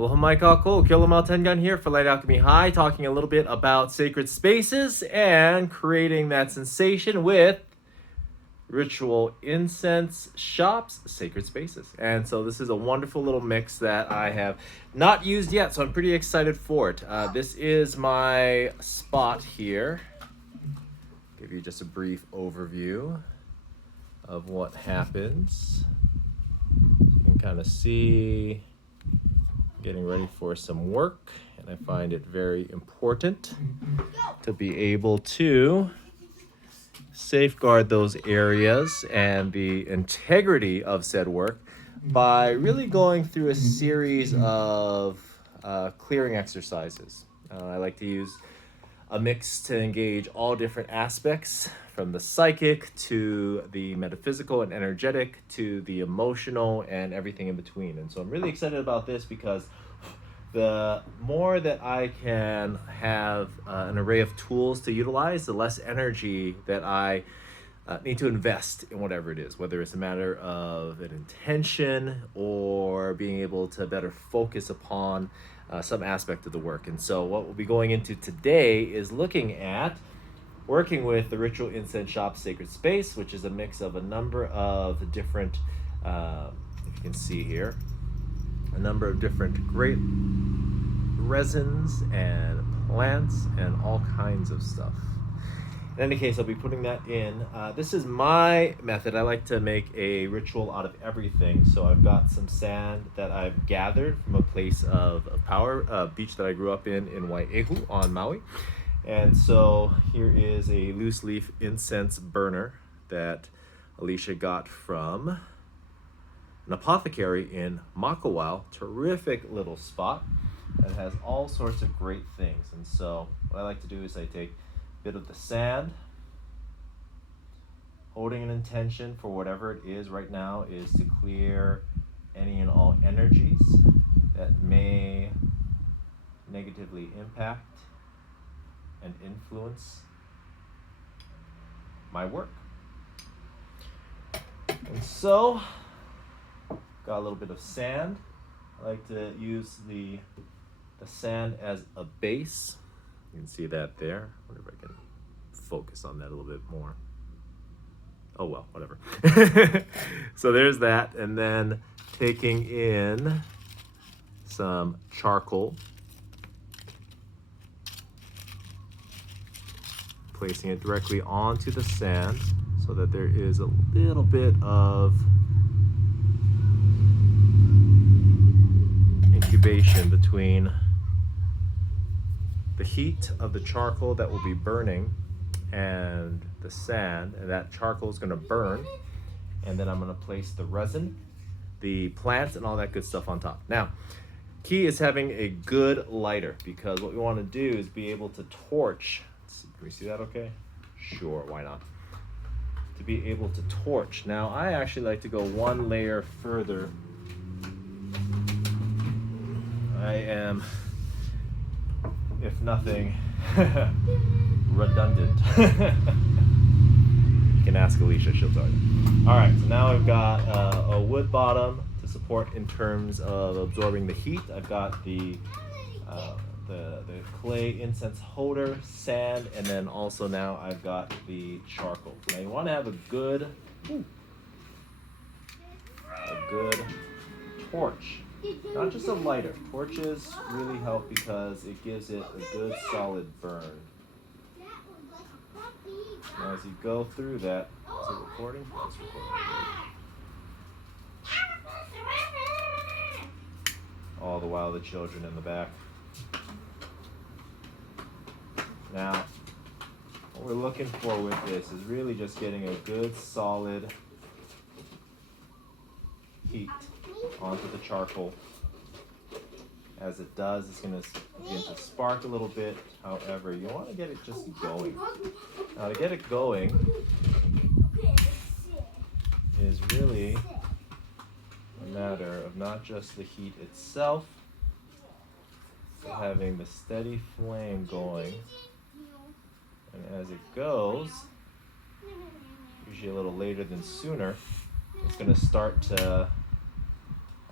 Aloha mai kako, Kilamau Tengun here for Light Alchemy High, talking a little bit about sacred spaces and creating that sensation with ritual incense shops, sacred spaces. And so this is a wonderful little mix that I have not used yet, so I'm pretty excited for it. This is my spot here. Give you just a brief overview of what happens. You can kind of see getting ready for some work, and I find it very important to be able to safeguard those areas and the integrity of said work by really going through a series of clearing exercises. I like to use a mix to engage all different aspects, from the psychic to the metaphysical and energetic to the emotional and everything in between. And so I'm really excited about this because the more that I can have an array of tools to utilize, the less energy that I need to invest in whatever it is, whether it's a matter of an intention or being able to better focus upon some aspect of the work. And so what we'll be going into today is looking at working with the Ritual Incense Shop Sacred Space, which is a mix of a number of different, if you can see here, a number of different great resins and plants and all kinds of stuff. In any case, I'll be putting that in. This is my method. I like to make a ritual out of everything. So I've got some sand that I've gathered from a place of power, a beach that I grew up in Wai'ehu on Maui. And so here is a loose leaf incense burner that Alicia got from an apothecary in Makawao. Terrific little spot that has all sorts of great things. And so what I like to do is I take bit of the sand, holding an intention for whatever it is right now is to clear any and all energies that may negatively impact and influence my work. And so, got a little bit of sand. I like to use the sand as a base. You can see that there. I wonder if I can focus on that a little bit more. Oh well, whatever. So there's that. And then taking in some charcoal, placing it directly onto the sand so that there is a little bit of incubation between the heat of the charcoal that will be burning and the sand, and that charcoal is going to burn, and then I'm going to place the resin, the plants, and all that good stuff on top. Now, key is having a good lighter, because what we want to do is be able to torch. Let's see, can we see that okay? Sure, why not? To be able to torch. Now, I actually like to go one layer further. I am, if nothing, redundant. You can ask Alicia, she'll tell you. All right, so now I've got a wood bottom to support in terms of absorbing the heat. I've got the clay incense holder, sand, and then also now I've got the charcoal. Now you want to have a good torch. Not just a lighter. Torches really help because it gives it a good solid burn. Now as you go through that, is it recording? It's recording. All the while the children in the back. Now, what we're looking for with this is really just getting a good solid heat onto the charcoal. As it does, it's going to begin to spark a little bit. However, you want to get it just going. Now, to get it going is really a matter of not just the heat itself, but having the steady flame going. And as it goes, usually a little later than sooner, it's going to start to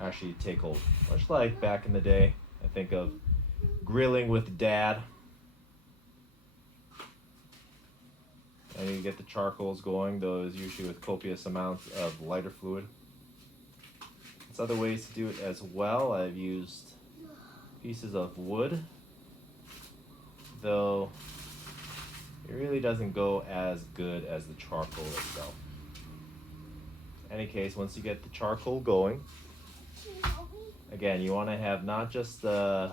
actually take hold. Much like back in the day, I think of grilling with dad. And you get the charcoals going, those usually with copious amounts of lighter fluid. There's other ways to do it as well. I've used pieces of wood, though it really doesn't go as good as the charcoal itself. In any case, once you get the charcoal going, again, you want to have not just the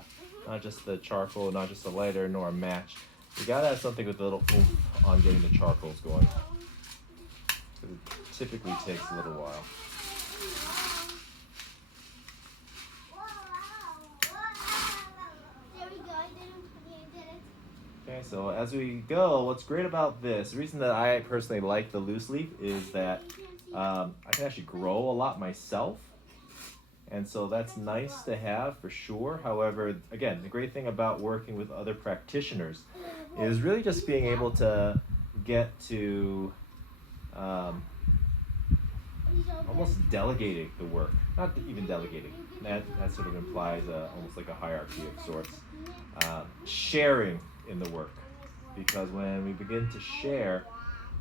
charcoal, not just a lighter, nor a match. You gotta have something with a little oomph on getting the charcoals going. It typically takes a little while. Okay, so as we go, what's great about this, the reason that I personally like the loose leaf is that I can actually grow a lot myself. And so that's nice to have for sure. However, again, the great thing about working with other practitioners is really just being able to get to almost delegating the work. Not even delegating. That sort of implies almost like a hierarchy of sorts. Sharing in the work. Because when we begin to share,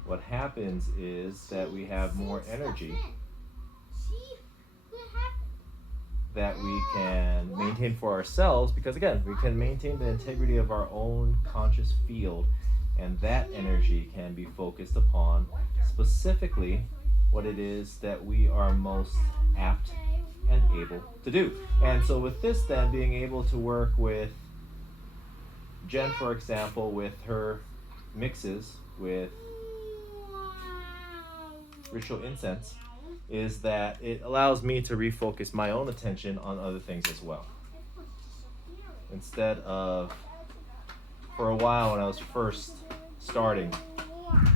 what happens is that we have more energy that we can maintain for ourselves, because again, we can maintain the integrity of our own conscious field, and that energy can be focused upon specifically what it is that we are most apt and able to do. And so with this then, being able to work with Jen, for example, with her mixes with ritual incense, is that it allows me to refocus my own attention on other things as well. Instead of, for a while when I was first starting,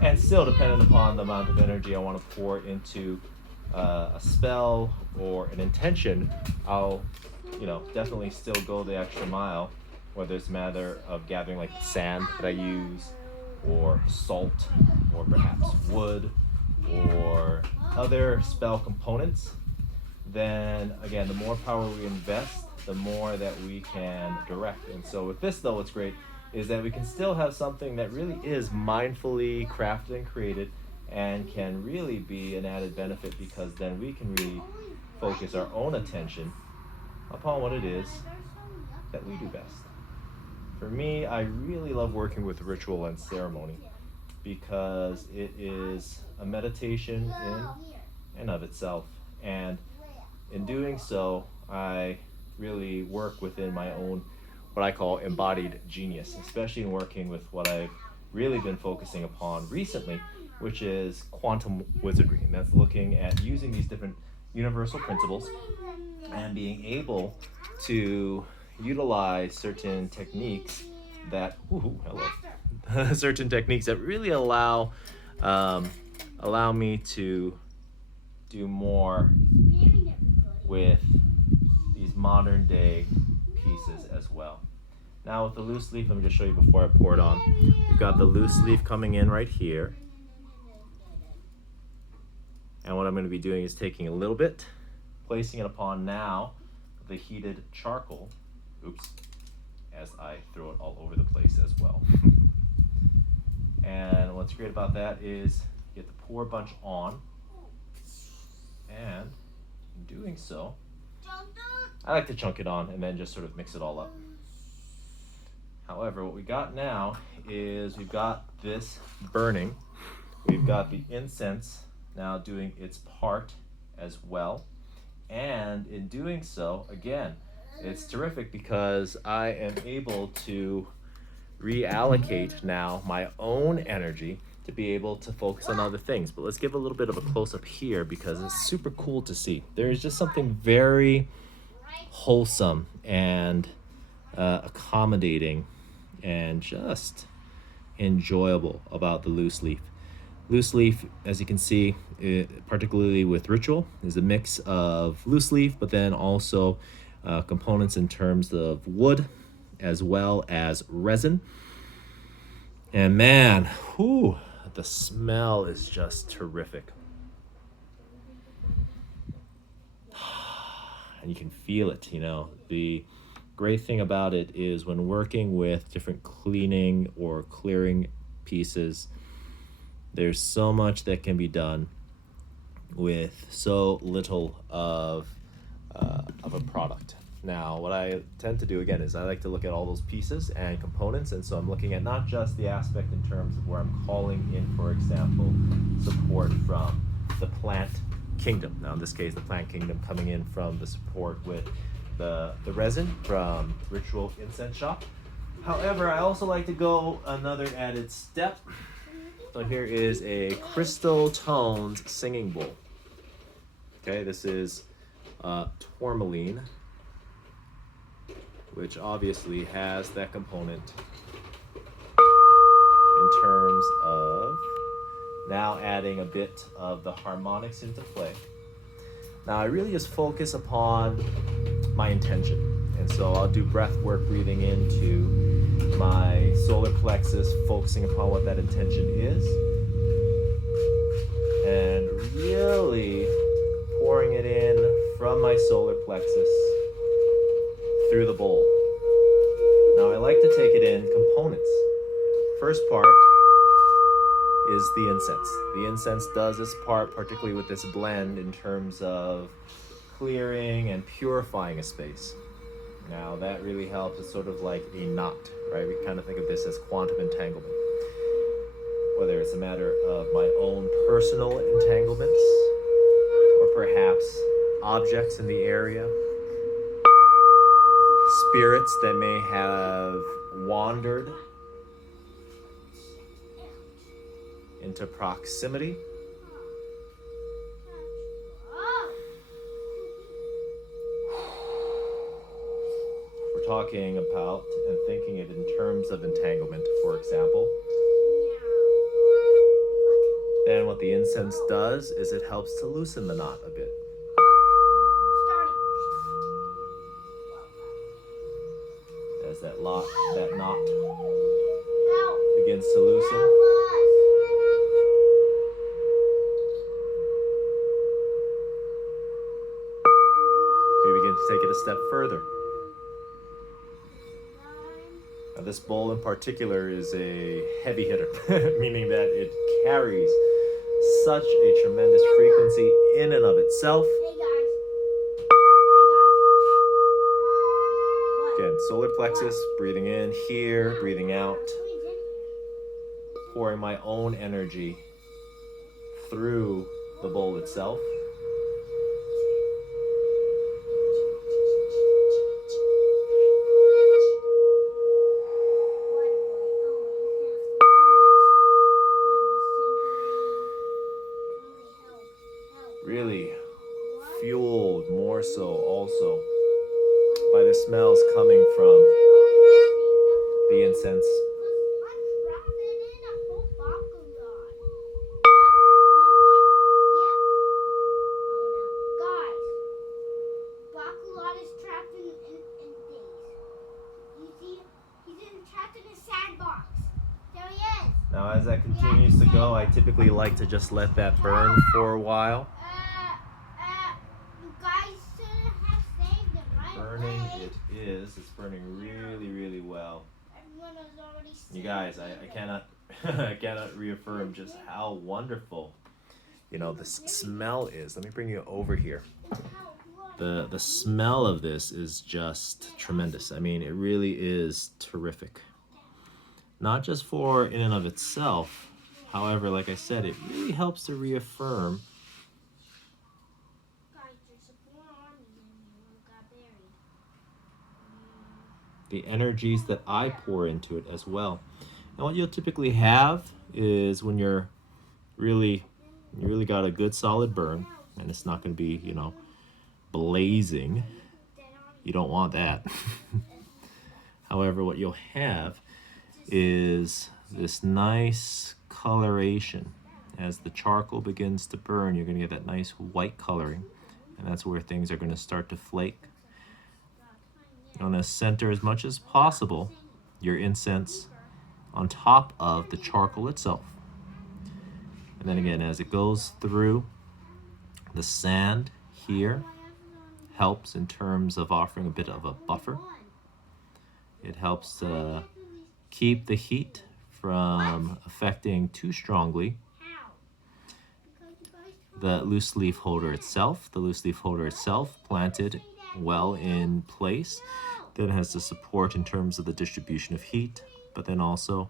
and still dependent upon the amount of energy I want to pour into a spell or an intention, I'll, definitely still go the extra mile, whether it's a matter of gathering like sand that I use, or salt, or perhaps wood, or other spell components. Then again, the more power we invest, the more that we can direct. And so with this though, what's great is that we can still have something that really is mindfully crafted and created, and can really be an added benefit, because then we can really focus our own attention upon what it is that we do best. For me, I really love working with ritual and ceremony, because it is a meditation in and of itself. And in doing so, I really work within my own, what I call embodied genius, especially in working with what I've really been focusing upon recently, which is quantum wizardry. And that's looking at using these different universal principles and being able to utilize certain techniques that, certain techniques that really allow me to do more with these modern day pieces as well. Now with the loose leaf, let me just show you before I pour it on. We've got the loose leaf coming in right here. And what I'm going to be doing is taking a little bit, placing it upon now the heated charcoal. Oops. As I throw it all over the place as well. And what's great about that is you get the pour bunch on, and in doing so, I like to chunk it on and then just sort of mix it all up. However, what we got now is we've got this burning, we've got the incense now doing its part as well, and in doing so, again, it's terrific because I am able to reallocate now my own energy to be able to focus on other things. But let's give a little bit of a close-up here, because it's super cool to see. There is just something very wholesome and accommodating and just enjoyable about the loose leaf. Loose leaf, as you can see, particularly with ritual, is a mix of loose leaf, but then also components in terms of wood as well as resin. And man, the smell is just terrific. and you can feel it. The great thing about it is when working with different cleaning or clearing pieces, there's so much that can be done with so little of a product. Now, what I tend to do again is I like to look at all those pieces and components, and so I'm looking at not just the aspect in terms of where I'm calling in, for example, support from the plant kingdom. Now, in this case, the plant kingdom coming in from the support with the resin from Ritual Incense Shop. However, I also like to go another added step. So here is a crystal toned singing bowl. Okay, this is tourmaline, which obviously has that component in terms of now adding a bit of the harmonics into play. Now I really just focus upon my intention, and so I'll do breath work, breathing into my solar plexus, focusing upon what that intention is, and really pouring it in from my solar plexus through the bowl. Now I like to take it in components. First part is the incense. The incense does its part, particularly with this blend, in terms of clearing and purifying a space. Now that really helps. It's sort of like a knot, right? We kind of think of this as quantum entanglement. Whether it's a matter of my own personal entanglements, or perhaps objects in the area, spirits that may have wandered into proximity. We're talking about and thinking it in terms of entanglement, for example. Then what the incense does is it helps to loosen the knot a bit. As that knot begins to loosen, we begin to take it a step further. Now, this bowl in particular is a heavy hitter, meaning that it carries such a tremendous frequency in and of itself. Again, solar plexus, breathing in here, breathing out, pouring my own energy through the bowl itself. Really fueled more so also by the smells coming from the incense. Now as that continues to go, I typically like to just let that burn for a while. Burning it is. It's burning really, really well. You guys, I cannot I cannot reaffirm just how wonderful, this smell is. Let me bring you over here. The smell of this is just tremendous. I mean, it really is terrific. Not just for in and of itself. However, like I said, it really helps to reaffirm the energies that I pour into it as well. And what you'll typically have is when you really got a good solid burn, and it's not going to be, blazing. You don't want that. However, what you'll have is this nice coloration. As the charcoal begins to burn, you're going to get that nice white coloring, and that's where things are going to start to flake. You want to center as much as possible your incense on top of the charcoal itself. And then again, as it goes through the sand here, helps in terms of offering a bit of a buffer. It helps keep the heat from affecting too strongly the loose leaf holder itself. The loose leaf holder itself planted well in place, then has the support in terms of the distribution of heat, but then also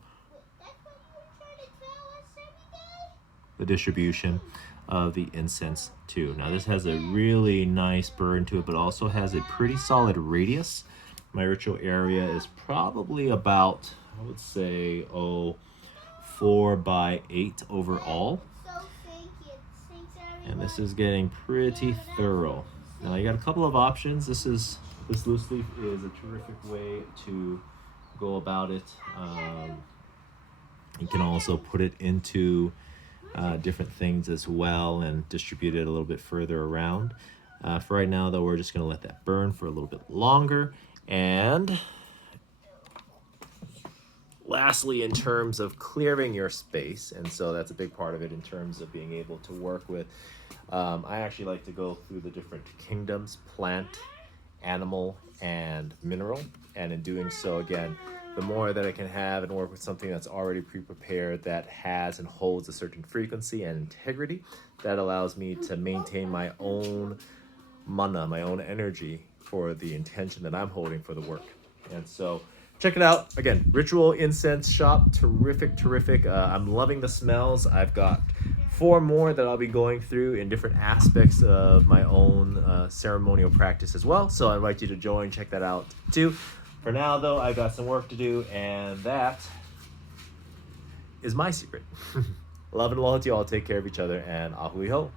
the distribution of the incense too. Now this has a really nice burn to it, but also has a pretty solid radius. My ritual area is probably about, I would say, 4 by 8 overall. And this is getting pretty thorough. Now you got a couple of options. This loose leaf is a terrific way to go about it. You can also put it into different things as well and distribute it a little bit further around. For right now though, we're just going to let that burn for a little bit longer. And lastly, in terms of clearing your space, and so that's a big part of it in terms of being able to work with, I actually like to go through the different kingdoms: plant, animal, and mineral. And in doing so, again, the more that I can have and work with something that's already pre-prepared, that has and holds a certain frequency and integrity, that allows me to maintain my own mana, my own energy for the intention that I'm holding for the work. And so check it out. Again, Ritual Incense Shop, terrific. I'm loving the smells. I've got 4 more that I'll be going through in different aspects of my own ceremonial practice as well. So I invite you to join, check that out too. For now though, I've got some work to do, and that is my secret. Love and aloha to you all. Take care of each other, and ahui ho.